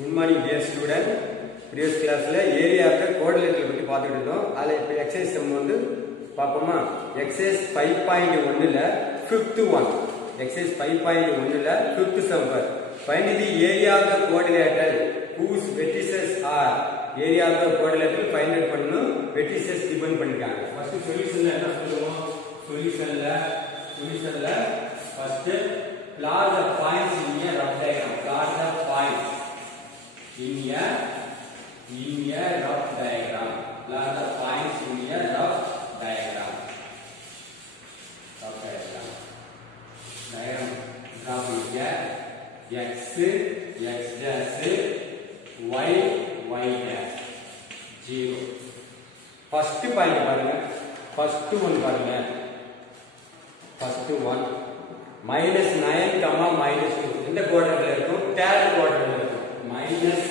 Good morning dear student. Previous class la area of the coordinate பத்தி பார்த்துட்டு இருந்தோம். அதுல இப்ப exercise sum வந்து பாப்போமா? exercise 5.1 ல fifth one. exercise 5.1 ல fifth sum. Find the area of the quadrilateral whose vertices are area of the quadrilateral find out பண்ணனும். vertices given பண்ணிருக்காங்க. First solution ல என்ன சொல்லுவோம்? solution ல first plot the points in a rough diagram. Plot the points in a rough diagram. Plot the points in a rough diagram. Diagram draw x dash y dash 0. First point பாருங்க. First one பாருங்க. First one minus 9 comma minus 2 இந்த குவாட்ரண்ட்ல இருக்கும். third குவாட்ரண்ட்ல இருக்கும். minus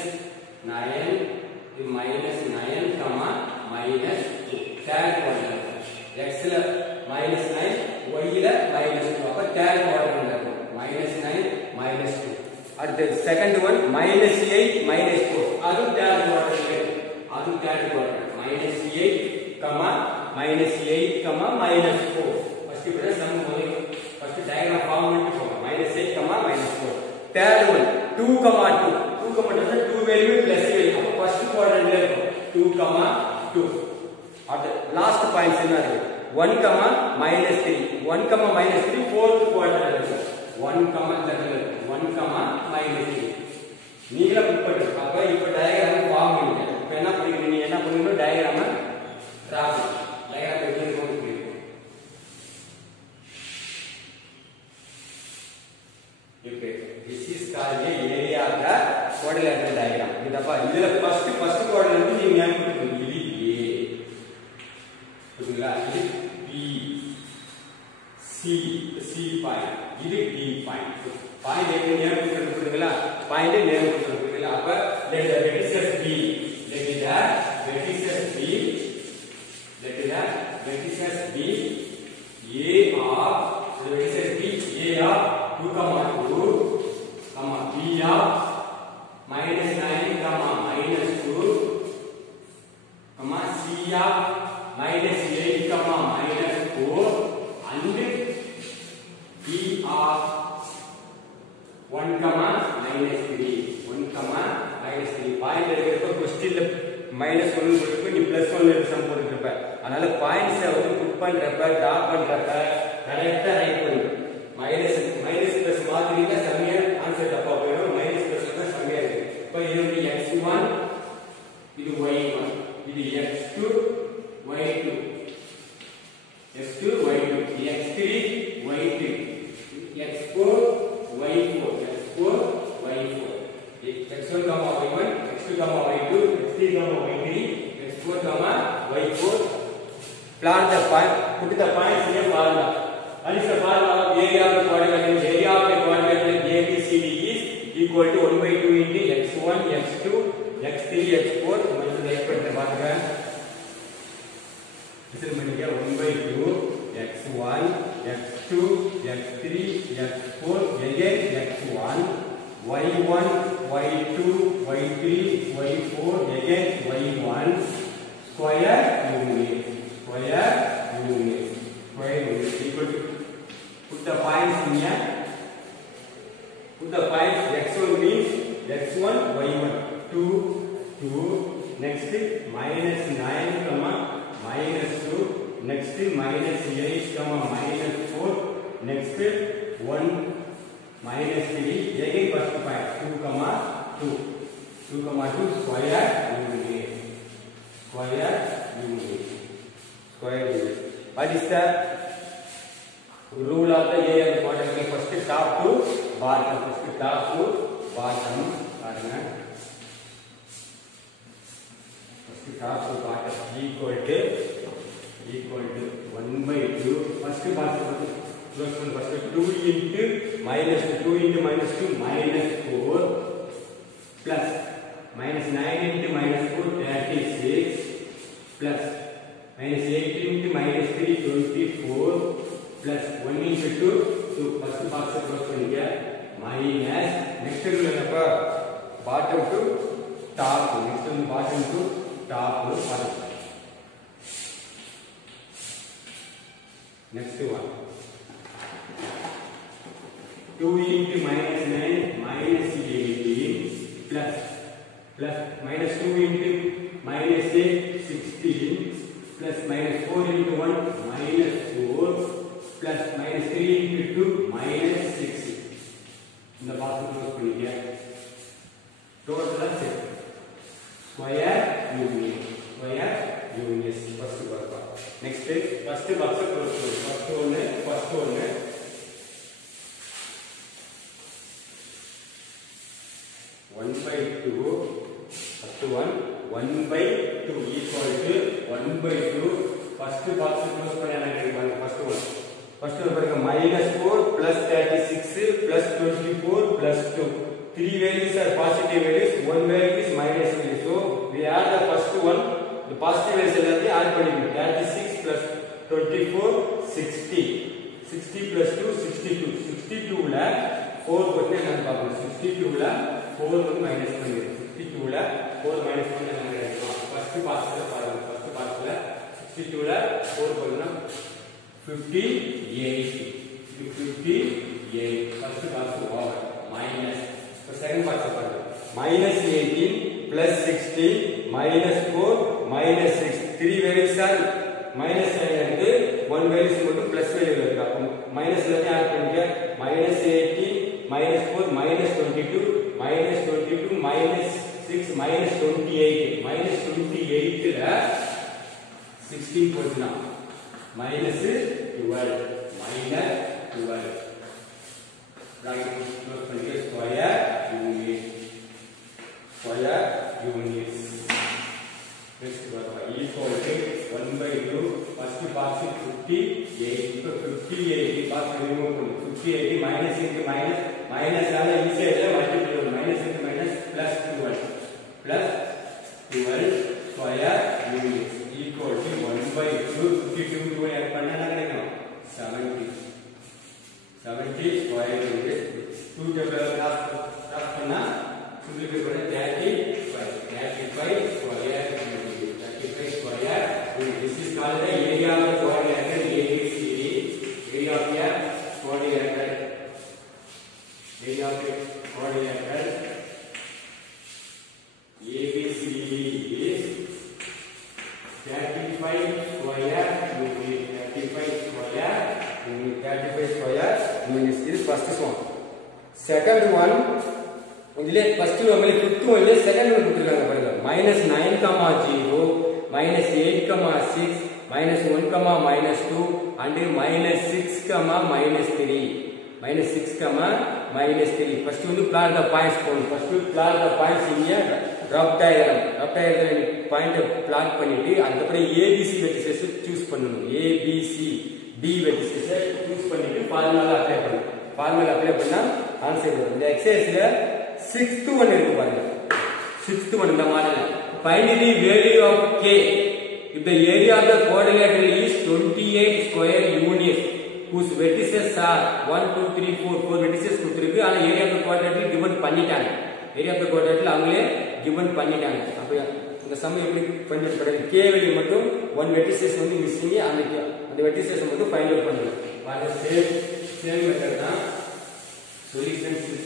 9 comma minus 2 third quadrant x ல minus 9 y ல minus 2 அப்ப third quadrant இருக்கும் minus 9 minus 2 அடுத்து second one minus 8 minus 4 அது third quadrant minus 8 comma minus 4 first இப்படி sum போடுங்க first diagram form பண்ணிட்டு போங்க minus 8 comma minus 4 third one 2 comma 2 value plus value first quadrant la irukum 2 comma 2 at last points enna irukku 1 comma minus 3 fourth quadrant la irukum 1 comma minus 3 நீங்களே book பண்ணுங்க அப்ப இப்ப diagram form பண்ணுங்க இப்ப என்ன பண்ணுவீங்க நீங்க என்ன பண்ணுவீங்க டயகிராம டிரா பண்ணுங்க டயகிராம் எப்படி இருக்கும் இப்ப this is called a area of the quadrilateral diagram. இதப்பா இதுல first quadrant நீங்க ஞாபகம் வச்சுக்கணும் இது A புரியுதா இது B C point இது D point பாயிண்ட் எங்க ஞாபகம் வச்சுக்கணுங்களா பாயிண்ட் ஞாபகம் வச்சுக்கணுங்களா அப்ப let the vertices B A of 2 comma 2 comma B of minus 9 comma minus 2 comma C of minus 8 comma minus 4 and D of 1 comma minus 3 point எடுக்கிறப்ப क्वेश्चनல minus 1 போட்டுட்டு நீ plus 1 ல some போட்டுருப்ப அதனால points வந்து புட் பண்றப்ப draw பண்றப்ப கரெக்ட்டா right பண்ணு minus plus மாதிரில சமய ஆன்சர் தப்பா போயிடும் minus plus ல சமய இருக்கு இப்ப இது x1 இது y1 இது x2 y2 x3 y3 x4 y4 x1 comma y1 x2 comma y2 x3 comma y3 x4 comma y4 plot the point put the points in a formula and is the formula of area of the quadrilateral ABCD is equal to 1/2 into x1 x2 x3 x4 मतलब right பண்ணிட்டு பாருங்க இதில் மணிக்கு 1/2 x1 x2 x3 x4 again x1 y1 y2 y3 y4 again y1 square unit equal to put the points in here put the points x1 means x1 y1 2 next minus 9 comma minus 2 next minus 8 comma minus 4 next 1 minus 3 again first point 2 comma 2 square unit what is the rule of the area of the quadrant first top to bottom பாருங்க first top to bottom equal to 1/2 first close one first 2 into minus 2 minus 4 plus minus 9 into minus 4 36 plus minus 8 into minus 3 24 plus 1 into 2 first box close பண்ணிக்க minus next rule என்னப்பா bottom to top. Next one bottom to top. Next one 2 into minus 9 minus 18 plus minus 2 into minus 8 16 plus minus 4 into 1 minus 4 plus minus 3 into 2 minus 6. இந்த box close பண்ணிக்க. டோட்டலா check square union first பார்ப்போம். Next first box close பண்ணு. First ஒன்னு 1/2 first one 1/2 equal to 1/2 first box close பண்ணானே பாருங்க. first one பாருங்க -4 plus 36 plus 24 plus 2. Three values are positive values, one value is minus value. So we add the first one, the positive values எல்லாத்தையும் add பண்ணிக்கணும். 36 plus 24 60 plus 2 62. 62 ல 4 போட்டு நம்ம பார்க்கணும். 62 ல 4 வந்து மைனஸ் பண்ணிடுங்க. 62 ல 4 மைனஸ் பண்ணா என்ன கிடைக்கும்? ஃபர்ஸ்ட் பாக்ஸ்ல பாருங்க. ஃபர்ஸ்ட் பாக்ஸ்ல 62 ல 4 போடுனா 58. First box over minus. Second box பாருங்க. -18 plus 16 -4 -6. 3 values are minus இருக்கு. 1 values மட்டும் plus value இருக்கு. அப்ப மைனஸ் எல்லாத்தையும் ஆட் பண்ணிக்க. -18 -4 -22 -22 -6 -28 -28 ல 16 போச்சுனா -12 right close பண்ணிக்க. ஸ்கொயர் யூனிட் next பாருங்க equal to 1/2 first box 58. இப்போ 58 பாக்ஸ் ரிமூவ் பண்ணு. 58 minus into minus minus ஆல ஈஸியா மல்டிப்ளை பண்ணு. minus into minus plus 12 square unit equal to 1/2 52 add பண்ணா என்ன கிடைக்கும்? 70 ஸ்கொயர் யூனிட். 2 டேபிள் கிராஸ் பண்ணா சிம்பிளிஃபை பண்ணா 35 square unit. 35 square unit. This is called the area of the quadrilateral ABCD. Area of the quadrilateral ABCD is 35 square unit. 35 square unit is first one. Second one, இதுல first one மேல fifth one ல second one கொடுத்திருக்காங்க பாருங்க. -9, 0 -8, 6 -1, -2 and -6, -3. -6, -3. First வந்து plot the points போடணும். First plot the points in a rough diagram. rough diagram point plot பண்ணிட்டு அதுக்கப்புறம் ABC vertices choose பண்ணணும். ABC D vertices choose பண்ணிட்டு ஃபார்முலா அப்ளை பண்ணணும். ஃபார்முலா அப்ளை பண்ணா ஆன்சர் வரும். இந்த எக்ஸர்சைஸ்ல 6th one இருக்கு பாருங்க. 6th one இந்த model. Find the value of K if the area of the quadrilateral is 28 square units whose vertices are 1 2 3 4 vertices கொடுத்திருக்கு. ஆனா area of the quadrilateral given பண்ணிட்டாங்க. area of the quadrilateral அவங்களே given பண்ணிட்டாங்க. அப்ப இந்த some எப்படி find out பண்றது? K value மட்டும் 1 vertices வந்து மிஸ்ஸிங். அந்த vertices மட்டும் ஃபைண்ட் அவுட் பண்ணணும். பாருங்க சேம் மெத்தட் தான். Solution 6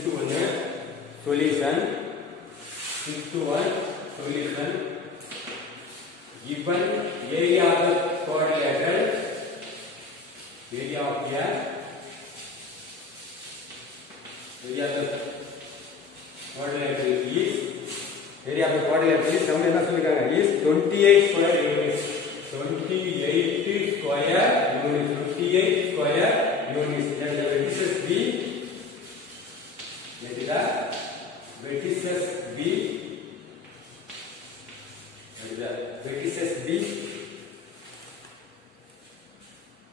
solution 6 solution given area of the quadrilateral area of the quadrilateral is area of the quadrilateral is நம்ம என்ன சொல்லிருக்காங்க? is 28 square units. 28 square units. 28 square units. Then the vertices B. Let it vertices B. Vertices B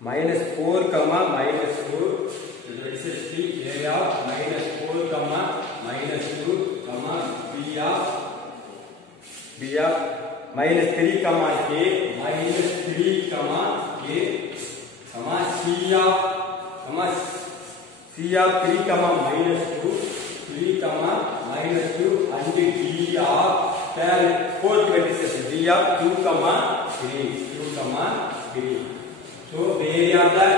-4, -2. Vertices B area of -4, -2, B of -3, K, -3, K, C of 3, -2, 3 comma minus 2 and d of tan fourth vertices d of 2 comma 3 2 comma 3. So the area of the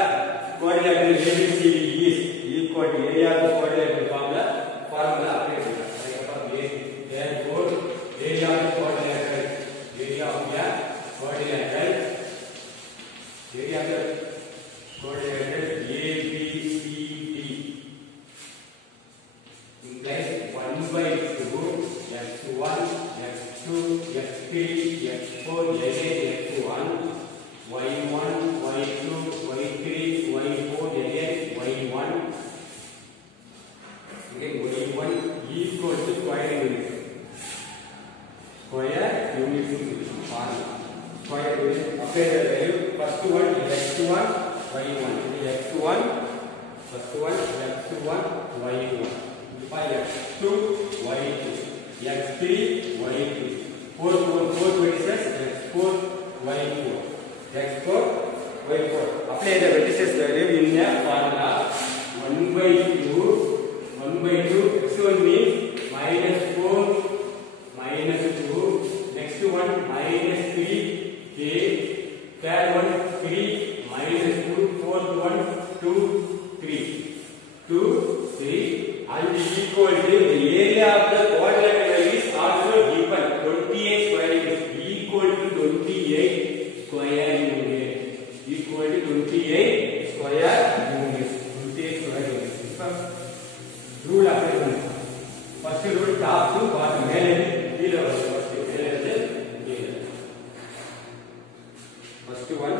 quadrilateral ABCD is equal to area of the quadrilateral formula apply therefore area of the quadrilateral ABCD implies 1 by 2 x1 x2 x3 x4 x1 y1 y2 y3 y4 y1 again y1 equal to square unit formula square unit apply the value first one x1 y1 x1 first one x1 y1 x2 y2 x3 y2 fourth vertices x4 y4 x4 y4 apply the vertices value in the formula 1 by 2 x1 means minus 4 minus 2 next one minus 3 k third one 3 minus 2 fourth one 2 3 and equal to the area of the quadrilateral is also given 28 square units equal to 28 square units equal to 28 square units rule apply first rule top to bottom mele below first one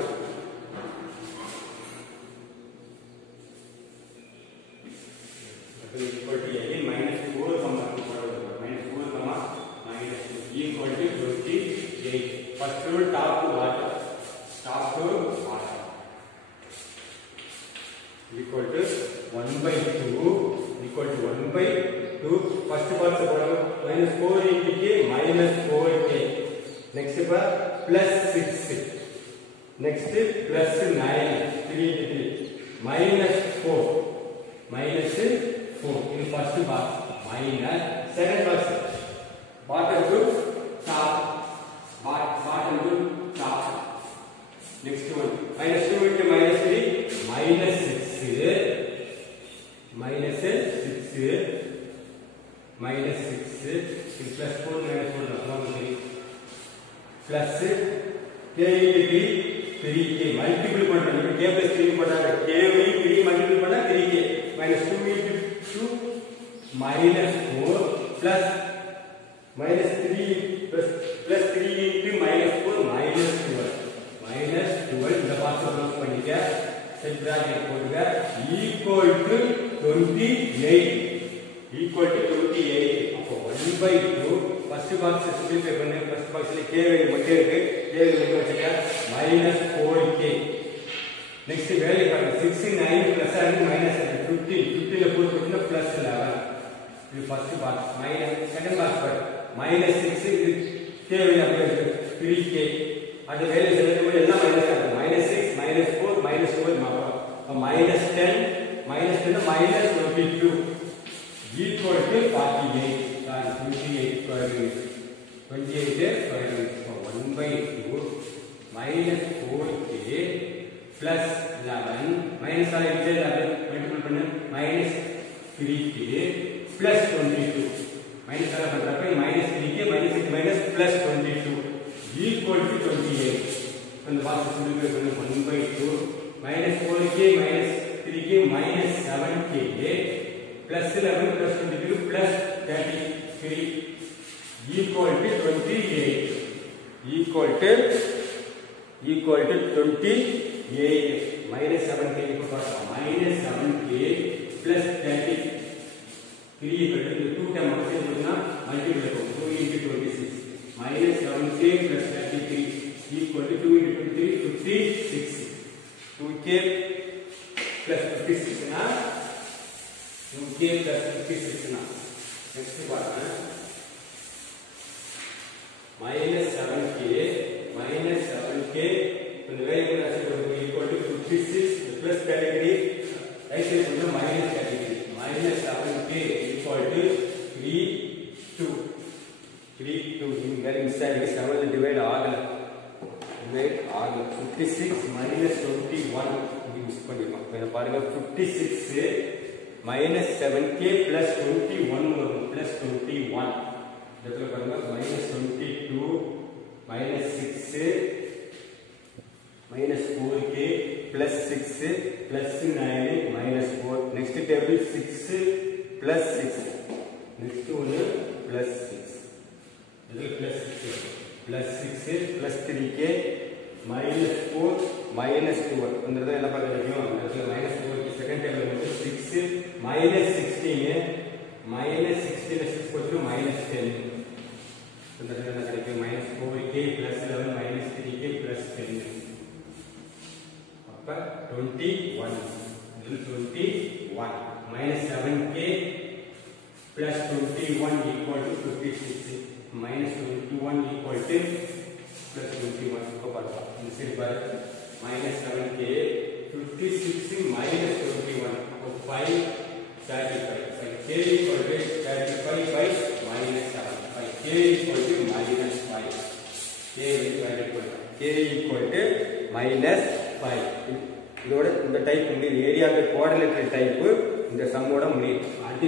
equal to again minus 4 comma minus 2 equal to 28 first rule top to bottom equal to 1 by 2 equal to 1 by 2 first part minus 4 into k minus 4k next part plus 6 next plus 9 3 into 3 minus 4 in first box minus second box bottom to top next one minus 2 into minus 3 minus 6 minus 6 plus 4 minus 4 plus k into 3k multiple பண்ணனும் k plus 3 போட்டாங்க k வை 3 multiple பண்ணா 3k minus 2 into 2 minus 4 plus minus 3 plus 3 into minus 4 minus 12 இந்த box close பண்ணிக்க set bracket போடுங்க equal to 28 அப்போ 1 by 2 first box simplify பண்ணு first பாக்ஸ்ல k value மட்டும் இருக்கு k வேல்யூ வச்சுக்க minus 4k நெக்ஸ்ட் வேல்யூ பாருங்க 6 9 plus and minus 15 ல போட்டு போட்டுனா plus 11 இது first box minus second box பாரு minus 6 இது k வேல்யூ அப்படியே இருக்கு 3k அது வேல்யூ செலக்ட் எல்லாம் மைனஸ் ஆகும் minus 6 minus 4 minus 12 மாறும் minus 10 minus 22 equal to 48 square unit 28 square unit so 1 by 2 minus 4k plus 11 minus all inside 11 multiple பண்ணு minus 3k plus 22 minus all பண்றப்ப minus 3k minus 6 minus plus 22 equal to 28 அந்த box simplify பண்ணு 1 by 2 minus 4k minus 3k minus 7k plus 11 plus 22 plus 33 equal to 28 minus 7k minus 7k plus 33 equal to 2 term multiple 2 into 26 minus 7k plus 33 equal to 2 into 23 56 2k plus 56 na 2k plus 56 na next part minus 7k and the value is equal to 56 plus 33 right side minus 33 minus 7k equal to minus 21 இங்க miss பண்ணிருக்கோம். இத பாருங்க 56 minus 7k plus 21 வரும் plus 21. இதுல பாருங்க minus 22 minus 6 minus 4k plus 6 plus 9 minus 4. Next table 6 plus 6. Next one plus 6. This plus 6 plus 6 plus 3k minus 4 minus 12. अंदर ಎಲ್ಲ ಬರೆದಿದ್ದೀವಿ. ಅದಕ್ಕೆ minus 4 की second table में 6 minus 16 minus 16 6 ಕೊಟ್ಟರೆ minus 10. अंदर ಎಲ್ಲ correct minus 4k plus 11 minus 3k plus 10. அப்ப 21. இது 21 minus 7k plus 21 equal to 56 minus 21 equal to plus 21 को पढ़ा इनसे पर minus 7k 56 minus 21 तो 5 35 k equal to 35 by minus 7 k equal to minus 5 k equal to minus 5 இதோட இந்த type வந்து ஏரியாக்கு குவாட்ரிலேட்டரல் டைப் இந்த சம்மோட முடியும். அடுத்து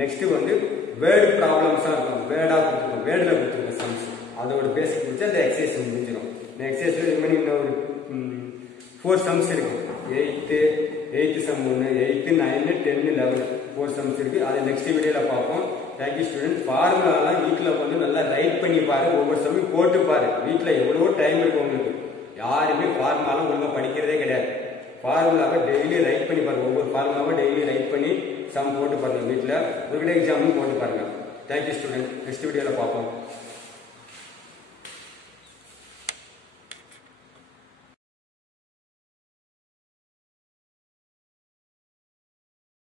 நெக்ஸ்ட் வந்து வேர்ட் ப்ராப்ளம்ஸா இருக்கும். வேர்டா கொடுத்துருக்கோம், வேர்ட்ல கொடுத்துருக்க சம்ஸ் அதோட பேசிக் முடிச்சு அந்த எக்ஸசைஸ் முடிஞ்சிடும். இந்த எக்ஸசைஸ்ல ரிமைனிங் ஒரு 4 சம்ஸ் இருக்கு. 8th சம் 1 8 9 10 11 4 சம்ஸ் இருக்கு. அதை நெக்ஸ்ட் வீடியோல பார்ப்போம். Thank you student. ஃபார்முலாலாம் வீட்ல வந்து நல்லா ரைட் பண்ணி பாரு, ஒவ்வொரு சம்மையும் போட்டு பாரு. வீட்ல எவ்வளவோ டைம் இருக்கு உங்களுக்கு. யாருமே ஃபார்முலாலாம் ஒழுங்கா படிக்கிறதே கிடையாது. ஃபார்முலாவை டெய்லி ரைட் பண்ணி பாருங்க. ஒவ்வொரு ஃபார்முலாவை டெய்லி ரைட் பண்ணி சம் போட்டு பாருங்க. வீட்டில் ஒரு எக்ஸாமும் போட்டு பாருங்க. Thank you student. நெக்ஸ்ட் வீடியோவில் பார்ப்போம்.